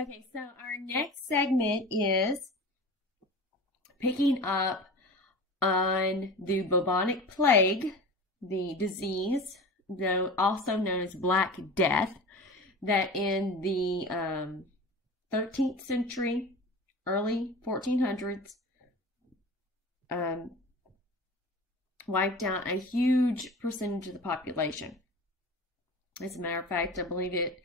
Okay, so our next segment is picking up on the bubonic plague, the disease, though also known as Black Death, that in the 13th century, early 1400s, wiped out a huge percentage of the population. As a matter of fact, I believe it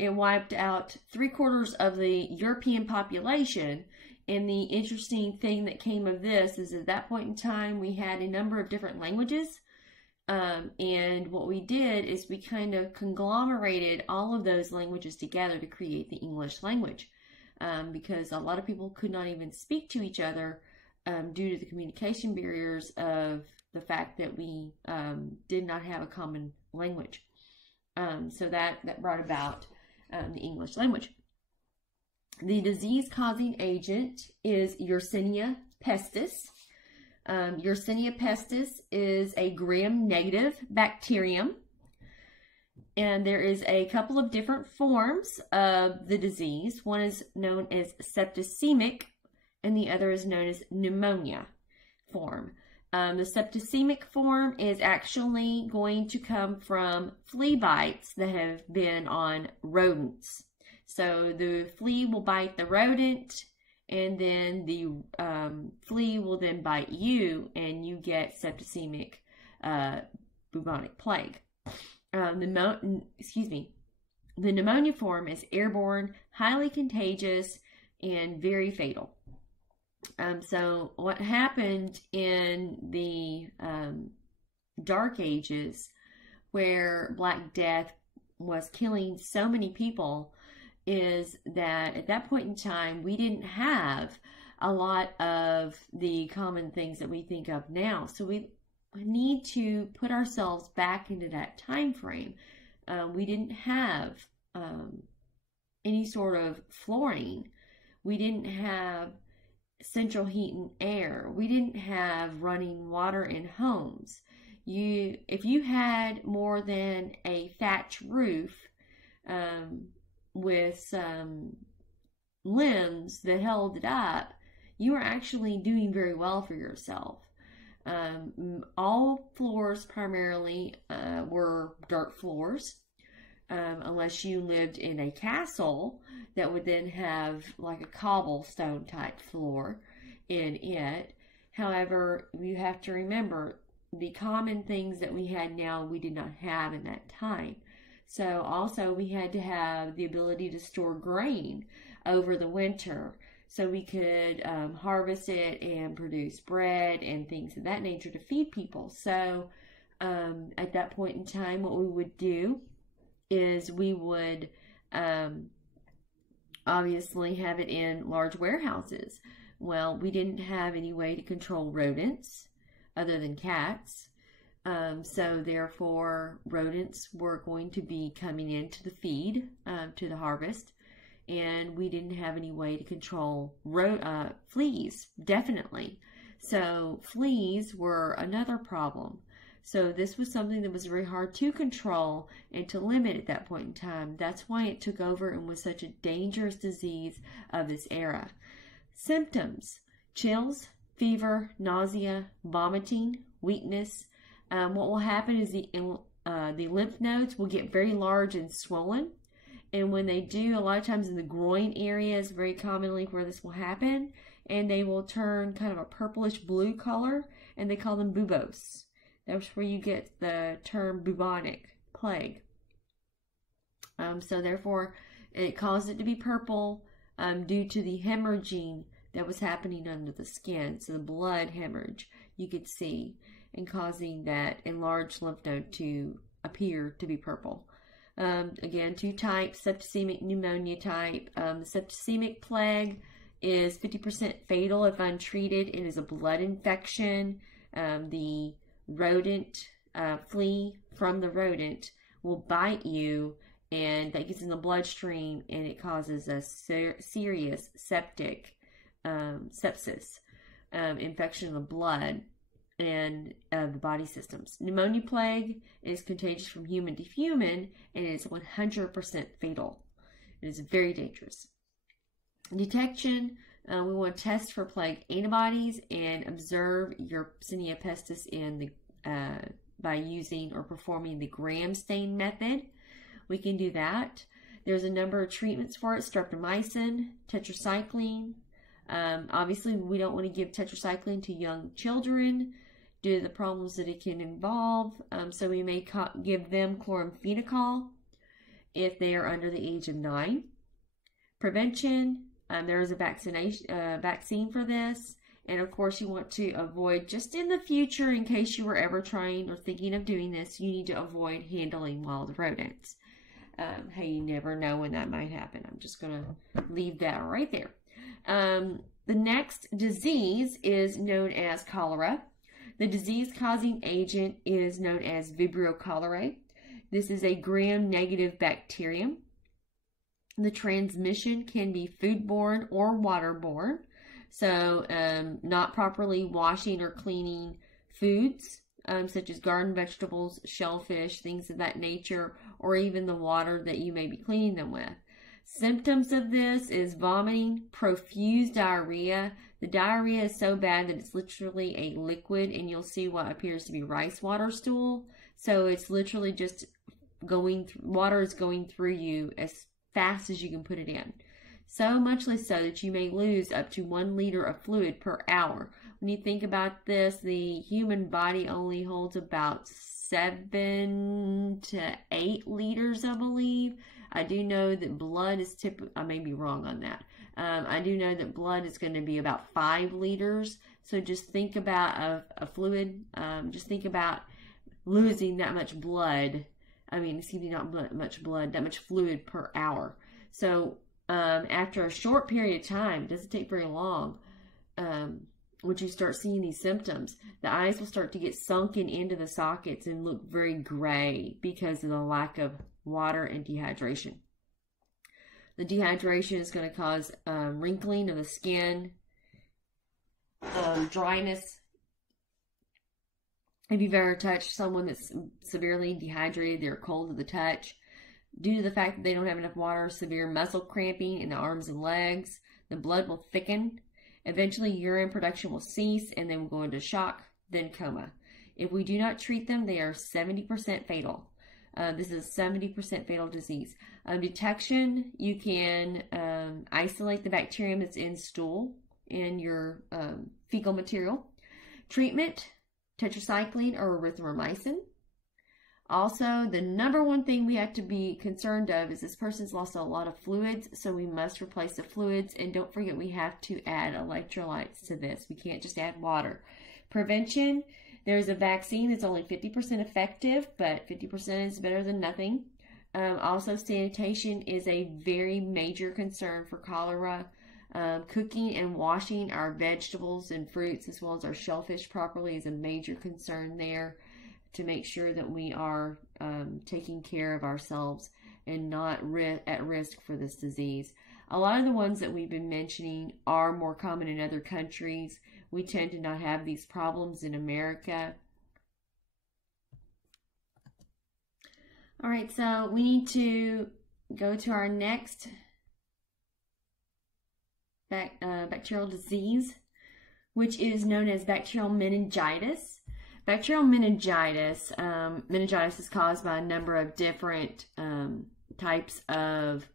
wiped out 3/4 of the European population. And the interesting thing that came of this is at that point in time, we had a number of different languages. And what we did is we kind of conglomerated all of those languages together to create the English language. Because a lot of people could not even speak to each other due to the communication barriers of the fact that we did not have a common language. So that brought about the English language. The disease-causing agent is Yersinia pestis. Yersinia pestis is a gram-negative bacterium. And there is a couple of different forms of the disease. One is known as septicemic, and the other is known as pneumonia form. The septicemic form is actually going to come from flea bites that have been on rodents. So the flea will bite the rodent, and then the flea will then bite you, and you get septicemic bubonic plague. The pneumonia form is airborne, highly contagious, and very fatal. So what happened in the Dark Ages, where Black Death was killing so many people, is that at that point in time, we didn't have a lot of the common things that we think of now. So we need to put ourselves back into that time frame. We didn't have any sort of flooring. We didn't have central heat and air. We didn't have running water in homes. If you had more than a thatch roof with some limbs that held it up, you were actually doing very well for yourself. All floors primarily were dirt floors, unless you lived in a castle that would then have like a cobblestone type floor in it. However, you have to remember the common things that we had now we did not have in that time. So also we had to have the ability to store grain over the winter, so we could harvest it and produce bread and things of that nature to feed people. So at that point in time, what we would do is we would obviously have it in large warehouses. Well, we didn't have any way to control rodents other than cats. So therefore, rodents were going to be coming into the feed, to the harvest. And we didn't have any way to control fleas, definitely. So fleas were another problem. So this was something that was very hard to control and to limit at that point in time. That's why it took over and was such a dangerous disease of this era. Symptoms: chills, fever, nausea, vomiting, weakness. What will happen is the lymph nodes will get very large and swollen. And when they do, a lot of times in the groin area is very commonly where this will happen. And they will turn kind of a purplish blue color, and they call them buboes. That's where you get the term bubonic plague. So therefore, it caused it to be purple due to the hemorrhaging that was happening under the skin. So the blood hemorrhage you could see, and causing that enlarged lymph node to appear to be purple. Again, two types: septicemic, pneumonia type. The septicemic plague is 50% fatal if untreated. It is a blood infection. The rodent, flea from the rodent will bite you, and that gets in the bloodstream, and it causes a serious sepsis, infection of the blood and the body systems. Pneumonia plague is contagious from human to human, and it is 100% fatal. It is very dangerous. Detection, we want to test for plague antibodies and observe Yersinia pestis by using or performing the gram stain method. We can do that. There's a number of treatments for it: streptomycin, tetracycline. Obviously, we don't want to give tetracycline to young children due to the problems that it can involve. So we may give them chloramphenicol if they are under the age of 9. Prevention, there is a vaccine for this. And of course, you want to avoid, just in the future, in case you were ever trying or thinking of doing this, you need to avoid handling wild rodents. Hey, you never know when that might happen. I'm just going to leave that right there. The next disease is known as cholera. The disease-causing agent is known as Vibrio cholerae. This is a gram-negative bacterium. The transmission can be foodborne or waterborne. So, not properly washing or cleaning foods, such as garden vegetables, shellfish, things of that nature, or even the water that you may be cleaning them with. Symptoms of this is vomiting, profuse diarrhea. The diarrhea is so bad that it's literally a liquid, and you'll see what appears to be rice water stool. So it's literally just water is going through you as fast as you can put it in. So much so that you may lose up to 1 liter of fluid per hour. When you think about this, the human body only holds about 7 to 8 liters, I believe. I do know that blood is I may be wrong on that. I do know that blood is going to be about 5 liters. So just think about a fluid. Just think about losing that much blood. Not much blood, that much fluid per hour. So after a short period of time, it doesn't take very long, once you start seeing these symptoms, the eyes will start to get sunken into the sockets and look very gray because of the lack of water and dehydration. The dehydration is going to cause wrinkling of the skin, dryness. If you've ever touched someone that's severely dehydrated, they're cold to the touch. Due to the fact that they don't have enough water, severe muscle cramping in the arms and legs, the blood will thicken. Eventually, urine production will cease, and they will go into shock, then coma. If we do not treat them, they are 70% fatal. This is a 70% fatal disease. Detection, you can isolate the bacterium that's in stool in your fecal material. Treatment, tetracycline or erythromycin. Also, the number one thing we have to be concerned of is this person's lost a lot of fluids, so we must replace the fluids. And don't forget, we have to add electrolytes to this. We can't just add water. Prevention, there's a vaccine that's only 50% effective, but 50% is better than nothing. Also, sanitation is a very major concern for cholera. Cooking and washing our vegetables and fruits as well as our shellfish properly is a major concern there, to make sure that we are taking care of ourselves and not at risk for this disease. A lot of the ones that we've been mentioning are more common in other countries. We tend to not have these problems in America. All right, so we need to go to our next bacterial disease, which is known as bacterial meningitis. Bacterial meningitis, meningitis is caused by a number of different types of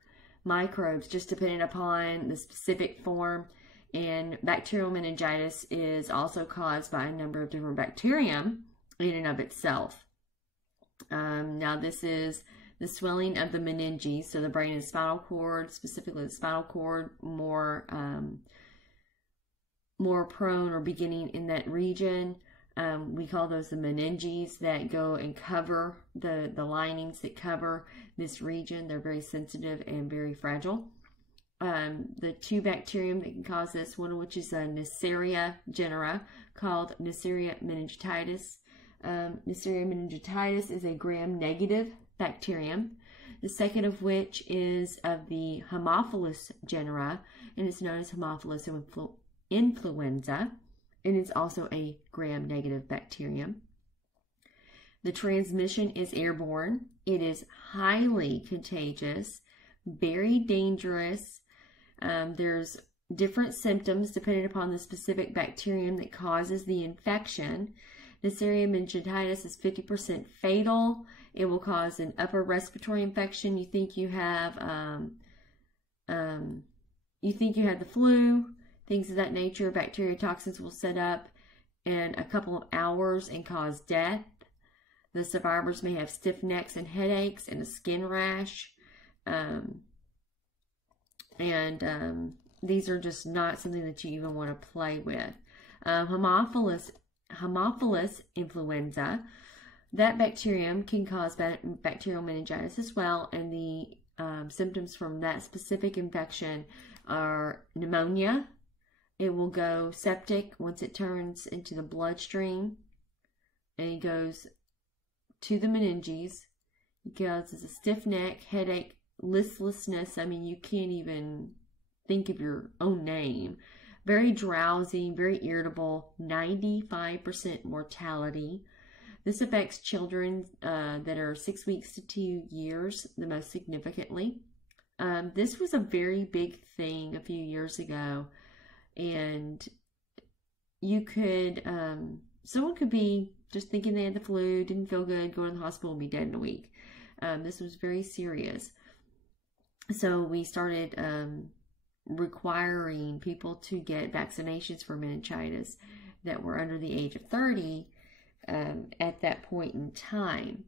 microbes, just depending upon the specific form. And bacterial meningitis is also caused by a number of different bacterium in and of itself. Now, this is the swelling of the meninges, so the brain and spinal cord, specifically the spinal cord, more prone or beginning in that region. We call those the meninges that go and cover the linings that cover this region. They're very sensitive and very fragile. The 2 bacterium that can cause this, one of which is a Neisseria genera called Neisseria meningitidis. Neisseria meningitidis is a gram-negative bacterium. The second of which is of the Haemophilus genera, and it's known as Haemophilus influenza. And it's also a gram-negative bacterium. The transmission is airborne. It is highly contagious, very dangerous. There's different symptoms depending upon the specific bacterium that causes the infection. Neisseria meningitidis is 50% fatal. It will cause an upper respiratory infection. You think you have the flu, things of that nature. Bacteria toxins will set up in a couple of hours and cause death. The survivors may have stiff necks and headaches and a skin rash. These are just not something that you even want to play with. Haemophilus influenza, that bacterium can cause bacterial meningitis as well, and the symptoms from that specific infection are pneumonia. It will go septic once it turns into the bloodstream, and it goes to the meninges. It causes a stiff neck, headache, listlessness. I mean, you can't even think of your own name. Very drowsy, very irritable, 95% mortality. This affects children that are 6 weeks to 2 years the most significantly. This was a very big thing a few years ago, and you could, someone could be just thinking they had the flu, didn't feel good, go to the hospital and be dead in a week. This was very serious. So we started requiring people to get vaccinations for meningitis that were under the age of 30 at that point in time.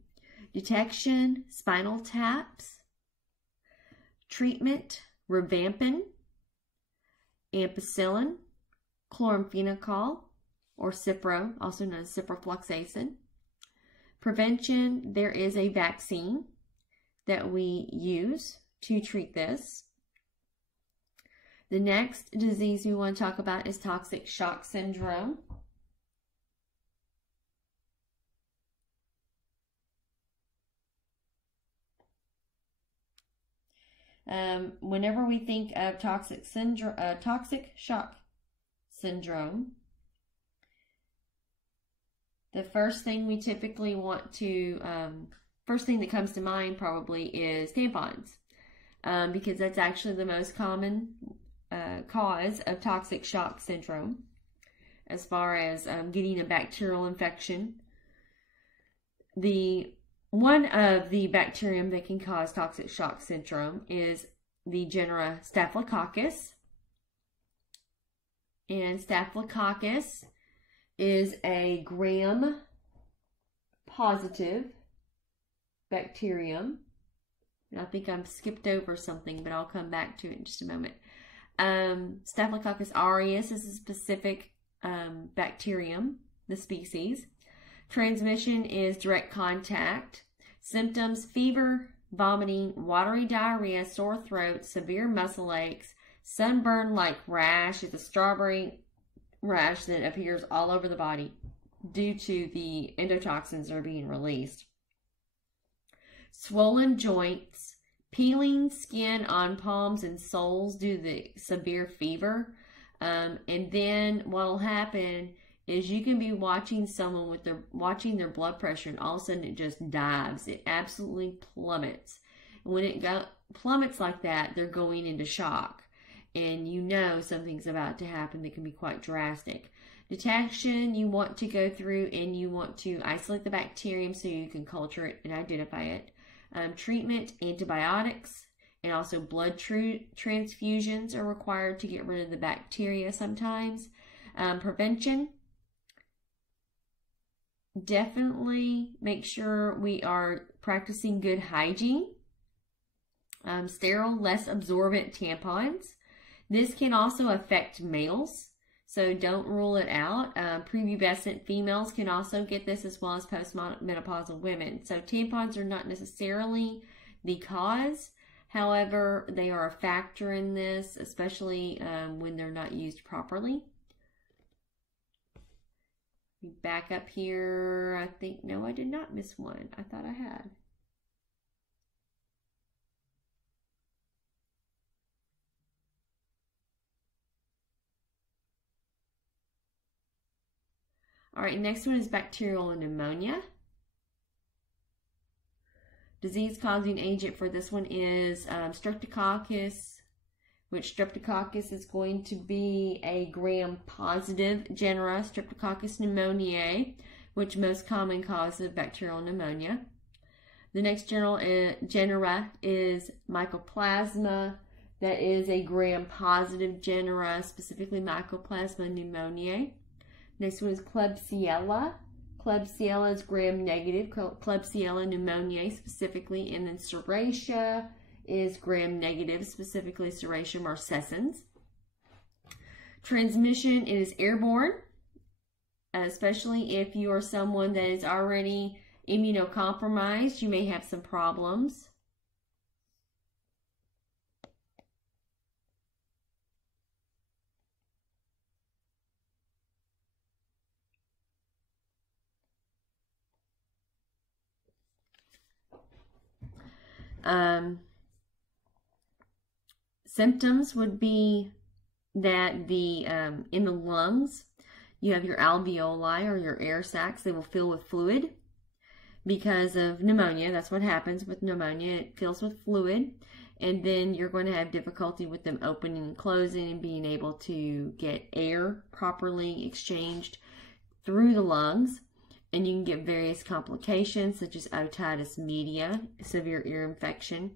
Detection, spinal taps. Treatment, rifampin, ampicillin, chloramphenicol, or Cipro, also known as ciprofloxacin. Prevention, there is a vaccine that we use to treat this. The next disease we want to talk about is toxic shock syndrome. Whenever we think of toxic shock syndrome, the first thing we typically want to, first thing that comes to mind probably is tampons, because that's actually the most common cause of toxic shock syndrome as far as getting a bacterial infection. One of the bacterium that can cause toxic shock syndrome is the genera Staphylococcus. And Staphylococcus is a gram-positive bacterium. And I think I've skipped over something, but I'll come back to it in just a moment. Staphylococcus aureus is a specific bacterium, the species. Transmission is direct contact. Symptoms, fever, vomiting, watery diarrhea, sore throat, severe muscle aches, sunburn-like rash is a strawberry rash that appears all over the body due to the endotoxins that are being released. Swollen joints, peeling skin on palms and soles due to the severe fever. And then what will happen is you can be watching someone with watching their blood pressure, and all of a sudden it just dives. It absolutely plummets. And when it plummets like that, they're going into shock. And you know something's about to happen that can be quite drastic. Detection, you want to go through and you want to isolate the bacterium so you can culture it and identify it. Treatment, antibiotics, and also blood transfusions are required to get rid of the bacteria sometimes. Prevention, definitely make sure we are practicing good hygiene. Sterile, less absorbent tampons. This can also affect males, so don't rule it out. Prepubescent females can also get this, as well as postmenopausal women. So tampons are not necessarily the cause. However, they are a factor in this, especially when they're not used properly. Back up here, I think, no, I did not miss one. I thought I had. All right, next one is bacterial pneumonia. Disease-causing agent for this one is Streptococcus which Streptococcus is going to be a gram-positive genera, Streptococcus pneumoniae, which most common cause of bacterial pneumonia. The next genera is Mycoplasma. That is a gram-positive genera, specifically Mycoplasma pneumoniae. Next one is Klebsiella. Klebsiella is gram-negative, Klebsiella pneumoniae specifically, and then Serratia is gram-negative, specifically Serratia marcescens. Transmission is airborne, especially if you are someone that is already immunocompromised. You may have some problems. Symptoms would be that in the lungs, you have your alveoli or your air sacs. They will fill with fluid because of pneumonia. That's what happens with pneumonia. It fills with fluid, and then you're going to have difficulty with them opening and closing and being able to get air properly exchanged through the lungs. And you can get various complications such as otitis media, severe ear infection,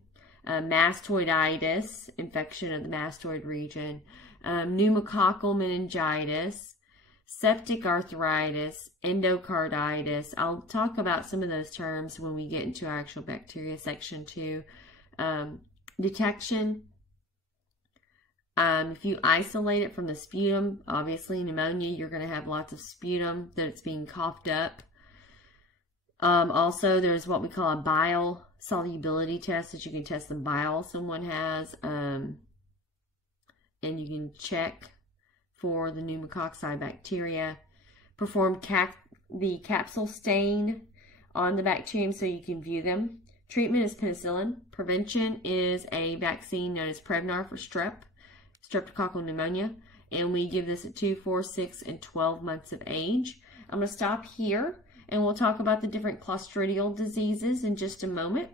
mastoiditis, infection of the mastoid region, pneumococcal meningitis, septic arthritis, endocarditis. I'll talk about some of those terms when we get into our actual bacteria section too. Detection. If you isolate it from the sputum, obviously pneumonia, you're going to have lots of sputum that's being coughed up. Also, there's what we call a bile solubility test that you can test the bile someone has, and you can check for the pneumococci bacteria. Perform the capsule stain on the bacterium so you can view them. Treatment is penicillin. Prevention is a vaccine known as Prevnar for streptococcal pneumonia, and we give this at 2, 4, 6, and 12 months of age. I'm going to stop here, and we'll talk about the different clostridial diseases in just a moment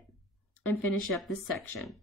and finish up this section.